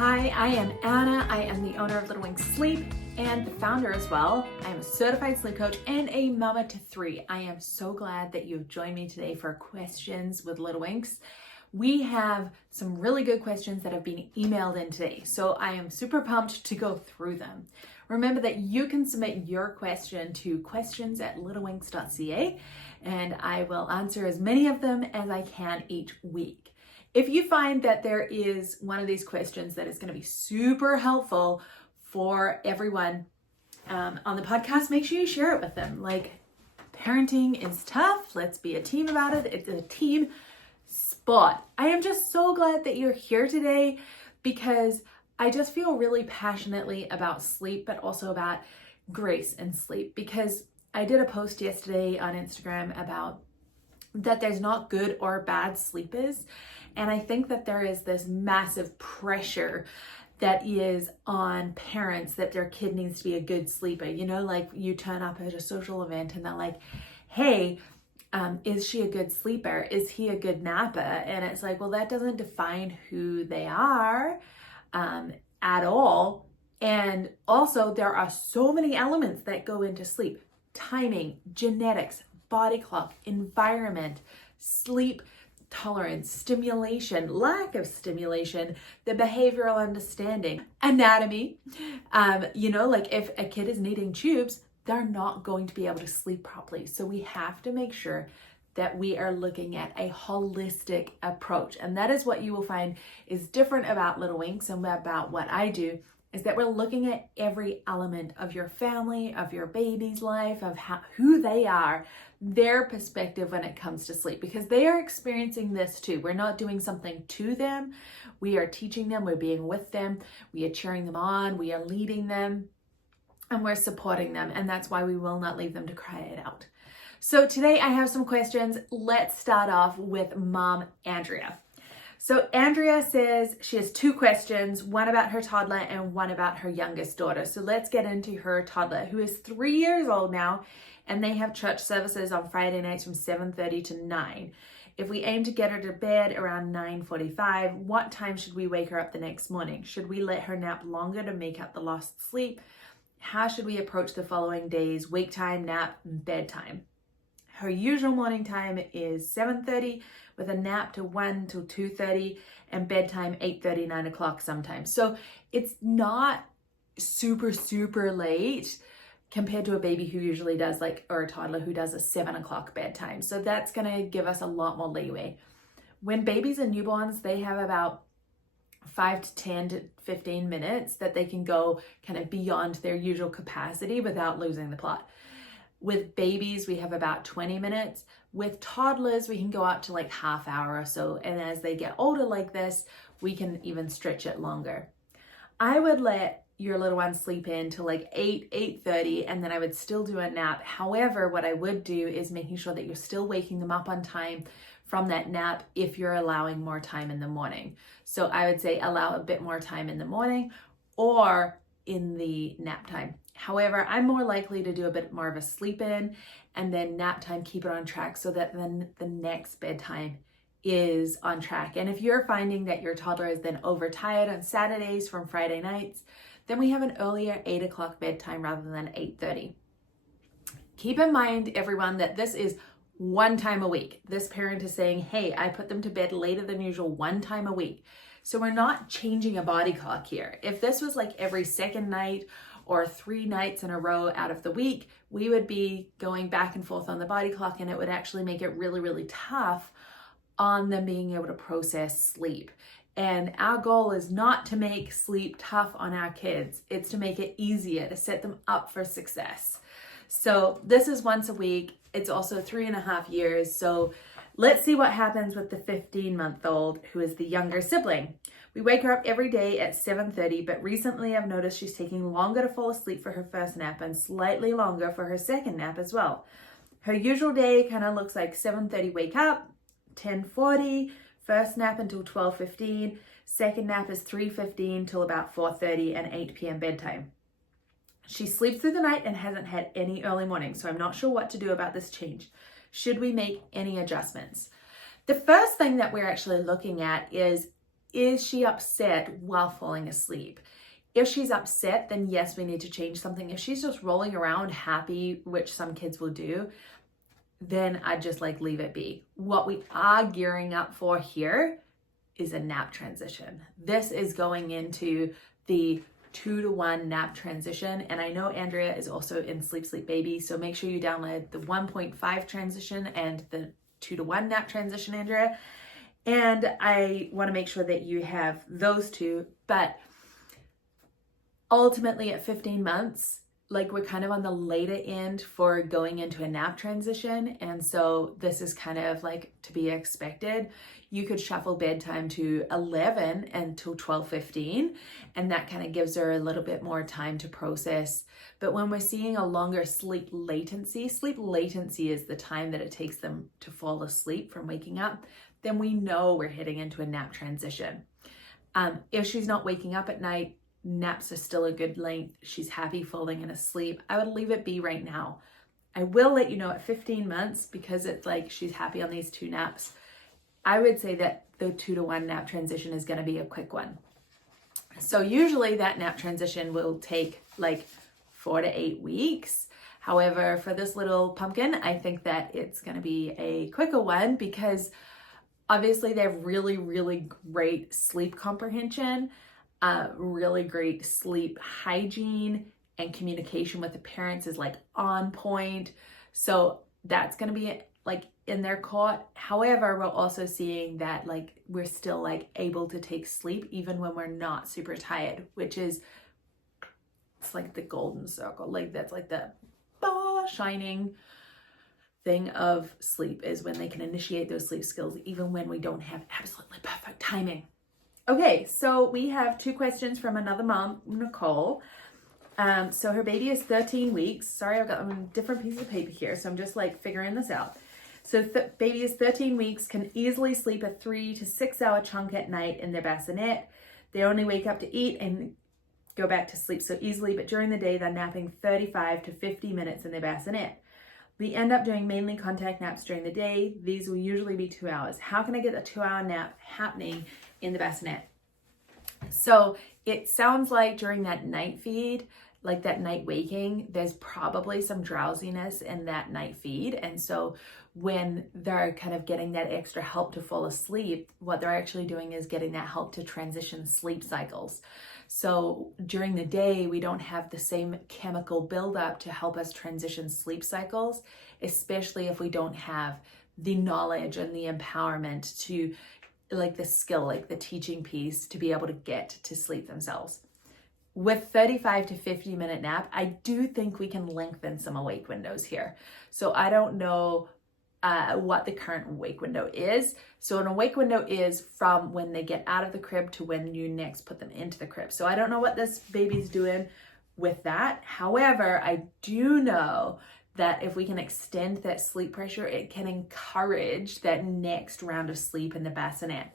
Hi, I am Anna. I am the owner of Little Wings Sleep and the founder as well. I am a certified sleep coach and a mama to three. I am so glad that you've joined me today for questions with Little Wings. We have some really good questions that have been emailed in today, so I am super pumped to go through them. Remember that you can submit your question to questions@littlewings.ca and I will answer as many of them as I can each week. If you find that there is one of these questions that is going to be super helpful for everyone on the podcast, make sure you share it with them. Like, parenting is tough. Let's be a team about it. It's a team sport. I am just so glad that you're here today because I just feel really passionately about sleep, but also about grace and sleep, because I did a post yesterday on Instagram about that there's not good or bad sleepers. And I think that there is this massive pressure that is on parents that their kid needs to be a good sleeper. You know, like you turn up at a social event and they're like, hey, is she a good sleeper? Is he a good napper? And it's like, well, that doesn't define who they are at all. And also there are so many elements that go into sleep: timing, genetics, body clock, environment, sleep tolerance, stimulation, lack of stimulation, the behavioral understanding, anatomy. Like if a kid is needing tubes, they're not going to be able to sleep properly. So we have to make sure that we are looking at a holistic approach. And that is what you will find is different about Little Wings and about what I do, is that we're looking at every element of your family, of your baby's life, of who they are, their perspective when it comes to sleep, because they are experiencing this too. We're not doing something to them. We are teaching them, we're being with them, we are cheering them on, we are leading them, and we're supporting them. And that's why we will not leave them to cry it out. So today I have some questions. Let's start off with Mom Andrea. So Andrea says she has two questions, one about her toddler and one about her youngest daughter. So let's get into her toddler, who is 3 years old now, and they have church services on Friday nights from 7:30 to 9. If we aim to get her to bed around 9:45, what time should we wake her up the next morning? Should we let her nap longer to make up the lost sleep? How should we approach the following days: wake time, nap, and bedtime? Her usual morning time is 7:30 with a nap to 1 till 2:30 and bedtime 8:30, 9 o'clock sometimes. So it's not super late compared to a baby who usually does or a toddler who does a 7 o'clock bedtime. So that's gonna give us a lot more leeway. When babies and newborns, they have about 5 to 10 to 15 minutes that they can go kind of beyond their usual capacity without losing the plot. With babies, we have about 20 minutes. With toddlers, we can go up to like half hour or so. And as they get older like this, we can even stretch it longer. I would let your little one sleep in till like 8:30, and then I would still do a nap. However, what I would do is making sure that you're still waking them up on time from that nap if you're allowing more time in the morning. So I would say allow a bit more time in the morning or in the nap time. However, I'm more likely to do a bit more of a sleep in and then nap time, keep it on track so that then the next bedtime is on track. And if you're finding that your toddler is then overtired on Saturdays from Friday nights, then we have an earlier 8 o'clock bedtime rather than 8:30. Keep in mind, everyone, that this is one time a week. This parent is saying, hey, I put them to bed later than usual one time a week. So we're not changing a body clock here. If this was like every second night or 3 nights in a row out of the week, we would be going back and forth on the body clock, and it would actually make it really tough on them being able to process sleep. And our goal is not to make sleep tough on our kids. It's to make it easier, to set them up for success. So this is once a week. It's also 3.5 years. So let's see what happens with the 15-month-old, who is the younger sibling. We wake her up every day at 7:30, but recently I've noticed she's taking longer to fall asleep for her first nap and slightly longer for her second nap as well. Her usual day kind of looks like 7:30 wake up, 10:40, first nap until 12:15, second nap is 3:15 till about 4:30 and 8 p.m. bedtime. She sleeps through the night and hasn't had any early morning, so I'm not sure what to do about this change. Should we make any adjustments? The first thing that we're actually looking at is is she upset while falling asleep? If she's upset, then yes, we need to change something. If she's just rolling around happy, which some kids will do, then I'd just like leave it be. What we are gearing up for here is a nap transition. This is going into the 2-to-1 nap transition. And I know Andrea is also in Sleep Sleep Baby, so make sure you download the 1.5 transition and the 2-to-1 nap transition, Andrea. And I want to make sure that you have those two. But ultimately at 15 months, like we're kind of on the later end for going into a nap transition. And so this is kind of like to be expected. You could shuffle bedtime to 11 until 12:15, and that kind of gives her a little bit more time to process. But when we're seeing a longer sleep latency is the time that it takes them to fall asleep from waking up, then we know we're heading into a nap transition. If she's not waking up at night, naps are still a good length, she's happy falling in asleep, I would leave it be right now. I will let you know at 15 months, because it's like she's happy on these 2 naps, I would say that the 2-to-1 nap transition is going to be a quick one. So usually that nap transition will take like 4 to 8 weeks. However, for this little pumpkin, I think that it's going to be a quicker one, because obviously they have really, really great sleep comprehension, really great sleep hygiene, and communication with the parents is like on point. So that's going to be like in their court. However, we're also seeing that like we're still like able to take sleep even when we're not super tired, which is, it's like the golden circle. Like that's like the shining thing of sleep, is when they can initiate those sleep skills even when we don't have absolutely perfect timing. Okay, so we have 2 questions from another mom, Nicole. So her baby is 13 weeks. Sorry, I've got them on a different piece of paper here, so I'm just like figuring this out. So baby is 13 weeks, can easily sleep a 3 to 6 hour chunk at night in their bassinet. They only wake up to eat and go back to sleep so easily, but during the day they're napping 35 to 50 minutes in their bassinet. We end up doing mainly contact naps during the day. These will usually be 2 hours. How can I get a 2-hour nap happening in the bassinet? So it sounds like during that night feed, like that night waking, there's probably some drowsiness in that night feed. And so when they're kind of getting that extra help to fall asleep, what they're actually doing is getting that help to transition sleep cycles. So during the day, we don't have the same chemical buildup to help us transition sleep cycles, especially if we don't have the knowledge and the empowerment to, like the skill, like the teaching piece, to be able to get to sleep themselves. With 35 to 50 minute nap, I do think we can lengthen some awake windows here. So I don't know what the current awake window is. So an awake window is from when they get out of the crib to when you next put them into the crib. So I don't know what this baby's doing with that. However, I do know that if we can extend that sleep pressure, it can encourage that next round of sleep in the bassinet.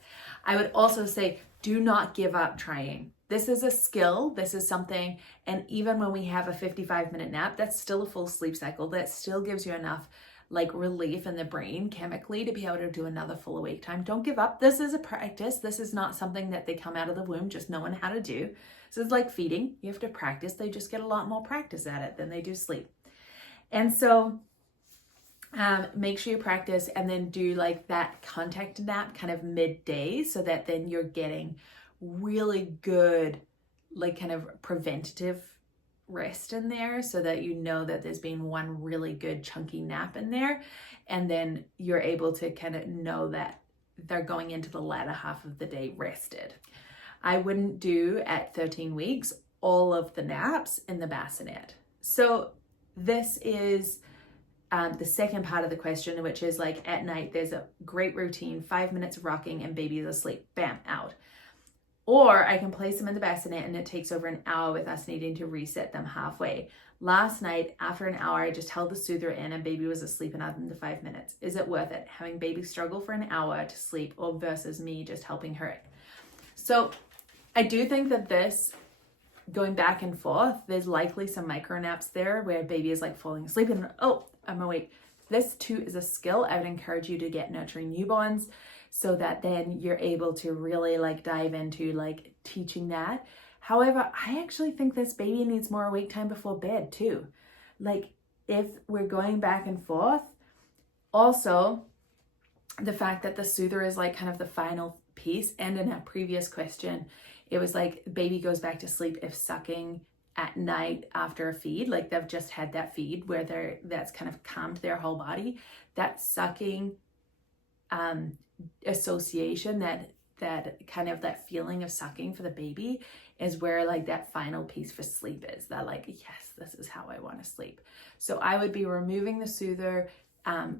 I would also say, do not give up trying. This is a skill, this is something, and even when we have a 55-minute nap, that's still a full sleep cycle. That still gives you enough like relief in the brain chemically to be able to do another full awake time. Don't give up. This is a practice. This is not something that they come out of the womb just knowing how to do. So it's like feeding. You have to practice. They just get a lot more practice at it than they do sleep. And so make sure you practice, and then do like that contact nap kind of midday, so that then you're getting really good, like kind of preventative rest in there, so that you know that there's been one really good chunky nap in there, and then you're able to kind of know that they're going into the latter half of the day rested. I wouldn't do at 13 weeks all of the naps in the bassinet. So this is the second part of the question, which is like at night, there's a great routine, 5 minutes of rocking and baby is asleep, bam, out. Or I can place them in the bassinet and it takes over an hour with us needing to reset them halfway. Last night, after an hour, I just held the soother in and baby was asleep in under 5 minutes. Is it worth it, having baby struggle for an hour to sleep, or versus me just helping her? So I do think that this, going back and forth, there's likely some micro naps there where baby is like falling asleep and, oh, I'm awake. This too is a skill. I would encourage you to get Nurturing Newborns. so that then you're able to really like dive into like teaching that. However, I actually think this baby needs more awake time before bed too. Like if we're going back and forth, also the fact that the soother is like kind of the final piece. And in our previous question, it was like baby goes back to sleep if sucking at night after a feed, like they've just had that feed where that's kind of calmed their whole body. That sucking association, that kind of that feeling of sucking for the baby is where like that final piece for sleep is. That like, yes, this is how I want to sleep. So I would be removing the soother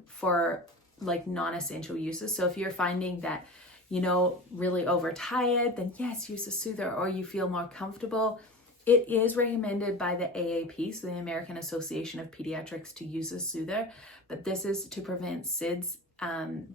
for like non-essential uses. So if you're finding that, you know, really overtired, then yes, use a soother, or you feel more comfortable. It is recommended by the AAP, so the American Association of Pediatrics, to use a soother, but this is to prevent SIDS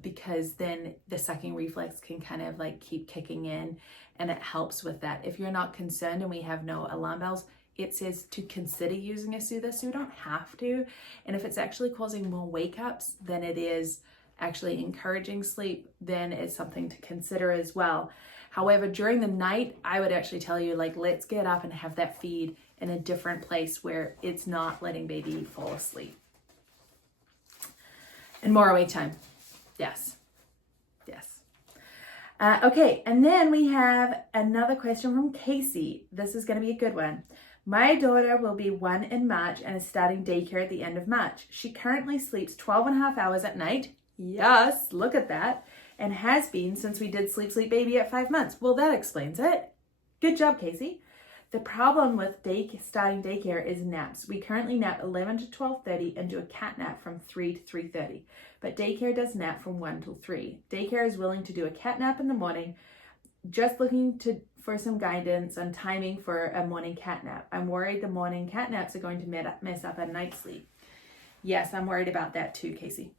because then the sucking reflex can kind of like keep kicking in, and it helps with that. If you're not concerned and we have no alarm bells, it says to consider using a soother, so you don't have to. And if it's actually causing more wake-ups than it is actually encouraging sleep, then it's something to consider as well. However, during the night, I would actually tell you, like, let's get up and have that feed in a different place where it's not letting baby fall asleep. And more awake time. Yes. Yes. Okay, and then we have another question from Casey. This is going to be a good one. My daughter will be 1 in March and is starting daycare at the end of March. She currently sleeps 12 and a half hours at night. Yes, look at that. And has been since we did Sleep Sleep Baby at 5 months. Well, that explains it. Good job, Casey. The problem with starting daycare is naps. We currently nap 11 to 12:30 and do a cat nap from 3 to 3:30. But daycare does nap from 1 till 3. Daycare is willing to do a cat nap in the morning. Just looking for some guidance on timing for a morning cat nap. I'm worried the morning cat naps are going to mess up our night sleep. Yes, I'm worried about that too, Casey.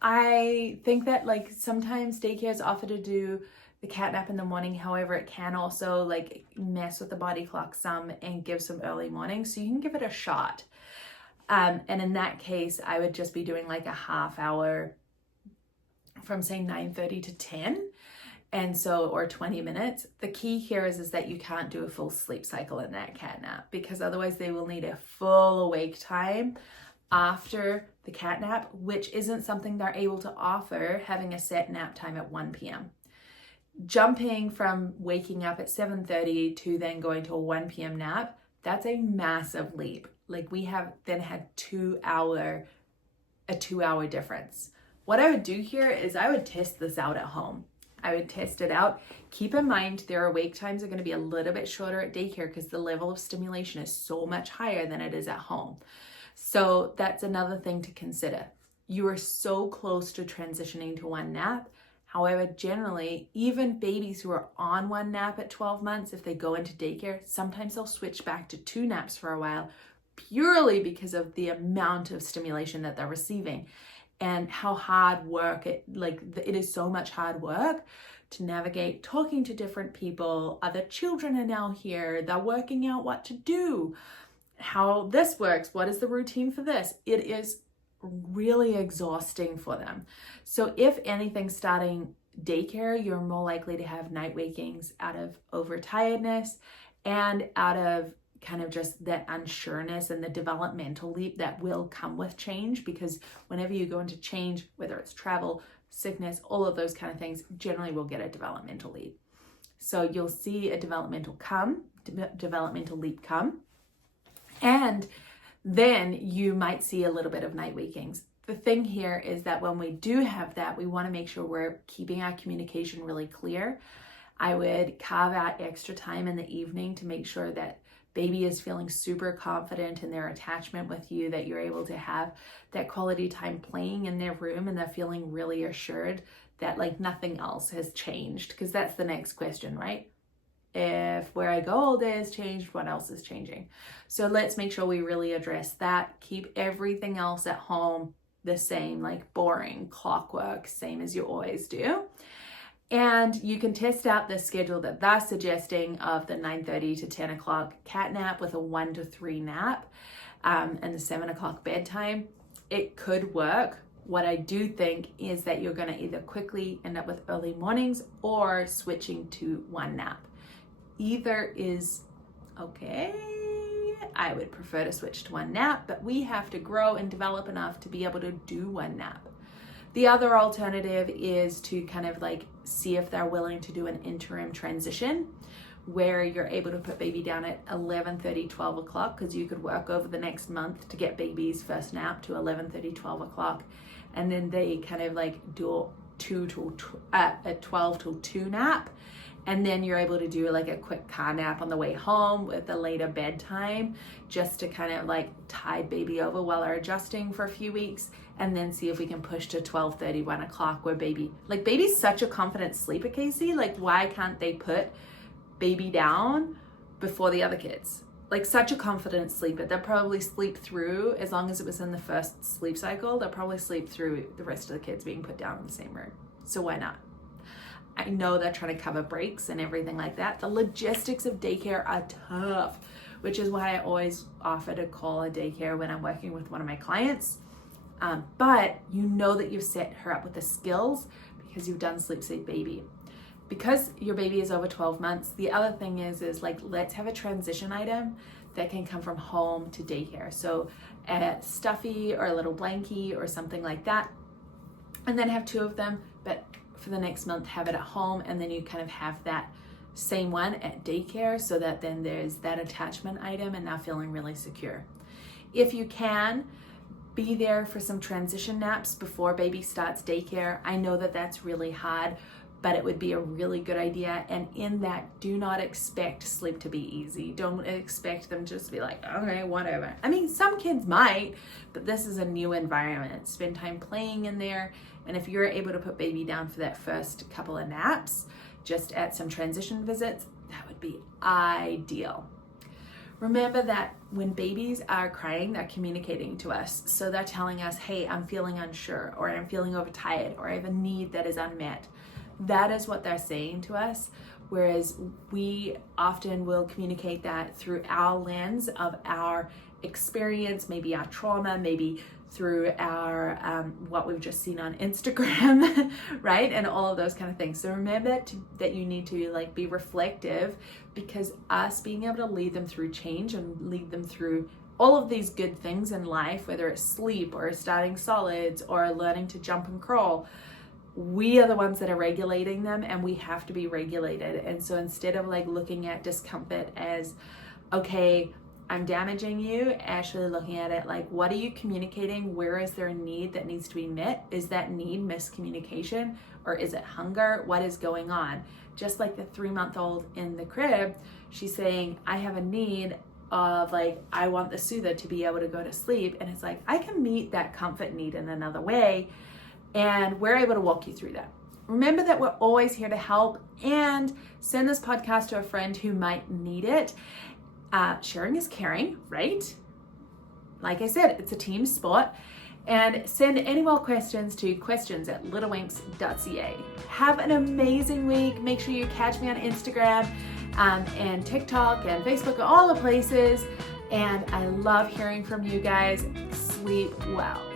I think that like sometimes daycare is offered to do the cat nap in the morning. However, it can also like mess with the body clock some and give some early morning. So you can give it a shot. And in that case, I would just be doing like a half hour from say 9:30 to 10. And so, or 20 minutes. The key here is that you can't do a full sleep cycle in that cat nap, because otherwise they will need a full awake time after the cat nap, which isn't something they're able to offer having a set nap time at 1 p.m. Jumping from waking up at 7:30 to then going to a 1 p.m. nap, that's a massive leap. Like we have then had a 2-hour difference. What I would do here is I would test this out at home. I would test it out. Keep in mind their awake times are going to be a little bit shorter at daycare because the level of stimulation is so much higher than it is at home. So that's another thing to consider. You are so close to transitioning to one nap. However, generally, even babies who are on one nap at 12 months, if they go into daycare, sometimes they'll switch back to 2 naps for a while, purely because of the amount of stimulation that they're receiving and how hard work it is. So much hard work to navigate talking to different people. Other children are now here. They're working out what to do, how this works. What is the routine for this? It is really exhausting for them. So if anything, starting daycare, you're more likely to have night wakings out of overtiredness and out of kind of just that unsureness and the developmental leap that will come with change, because whenever you go into change, whether it's travel, sickness, all of those kind of things, generally will get a developmental leap. So you'll see a developmental leap come, and then you might see a little bit of night wakings. The thing here is that when we do have that, we want to make sure we're keeping our communication really clear. I would carve out extra time in the evening to make sure that baby is feeling super confident in their attachment with you, that you're able to have that quality time playing in their room and they're feeling really assured that like nothing else has changed, because that's the next question, right? If where I go all day has changed, what else is changing? So let's make sure we really address that. Keep everything else at home the same, like boring, clockwork, same as you always do. And you can test out the schedule that they're suggesting of the 9:30 to 10 o'clock cat nap with a 1 to 3 nap and the 7 o'clock bedtime. It could work What I do think is that you're going to either quickly end up with early mornings or switching to one nap. Either is okay. I would prefer to switch to one nap, but we have to grow and develop enough to be able to do one nap. The other alternative is to kind of like see if they're willing to do an interim transition where you're able to put baby down at 11:30, 12 o'clock, because you could work over the next month to get baby's first nap to 11:30, 12 o'clock. And then they kind of like do a 12 till 2 nap. And then you're able to do like a quick car nap on the way home with a later bedtime, just to kind of like tide baby over while they're adjusting for a few weeks, and then see if we can push to 12:30, 1 o'clock where baby's such a confident sleeper, Casey. Like, why can't they put baby down before the other kids? Like, such a confident sleeper. They'll probably sleep through, as long as it was in the first sleep cycle, they'll probably sleep through the rest of the kids being put down in the same room. So why not? I know they're trying to cover breaks and everything like that. The logistics of daycare are tough, which is why I always offer to call a daycare when I'm working with one of my clients. But you know that you've set her up with the skills because you've done Sleep Safe Baby. Because your baby is over 12 months, the other thing is like, let's have a transition item that can come from home to daycare. So a stuffy or a little blankie or something like that. And then have 2 of them, but for the next month have it at home, and then you kind of have that same one at daycare, so that then there's that attachment item and now feeling really secure. If you can, be there for some transition naps before baby starts daycare. I know that that's really hard, but it would be a really good idea. And in that, do not expect sleep to be easy. Don't expect them just to be like, okay, whatever. I mean, some kids might, but this is a new environment. Spend time playing in there. And if you're able to put baby down for that first couple of naps, just at some transition visits, that would be ideal. Remember that when babies are crying, they're communicating to us. So they're telling us, hey, I'm feeling unsure, or I'm feeling overtired, or I have a need that is unmet. That is what they're saying to us. Whereas we often will communicate that through our lens of our experience, maybe our trauma, maybe through our what we've just seen on Instagram, right? And all of those kind of things. So remember that you need to like be reflective, because us being able to lead them through change and lead them through all of these good things in life, whether it's sleep or starting solids or learning to jump and crawl, we are the ones that are regulating them, and we have to be regulated. And so instead of like looking at discomfort as, okay, I'm damaging you, actually looking at it like, what are you communicating? Where is there a need that needs to be met? Is that need miscommunication, or is it hunger? What is going on? Just like the 3-month-old in the crib, she's saying, I have a need of like, I want the soother to be able to go to sleep. And it's like, I can meet that comfort need in another way. And we're able to walk you through that. Remember that we're always here to help, and send this podcast to a friend who might need it. Sharing is caring, right? Like I said, it's a team sport. And send any more questions to questions@littlewinks.ca. Have an amazing week. Make sure you catch me on Instagram and TikTok and Facebook, all the places. And I love hearing from you guys. Sleep well.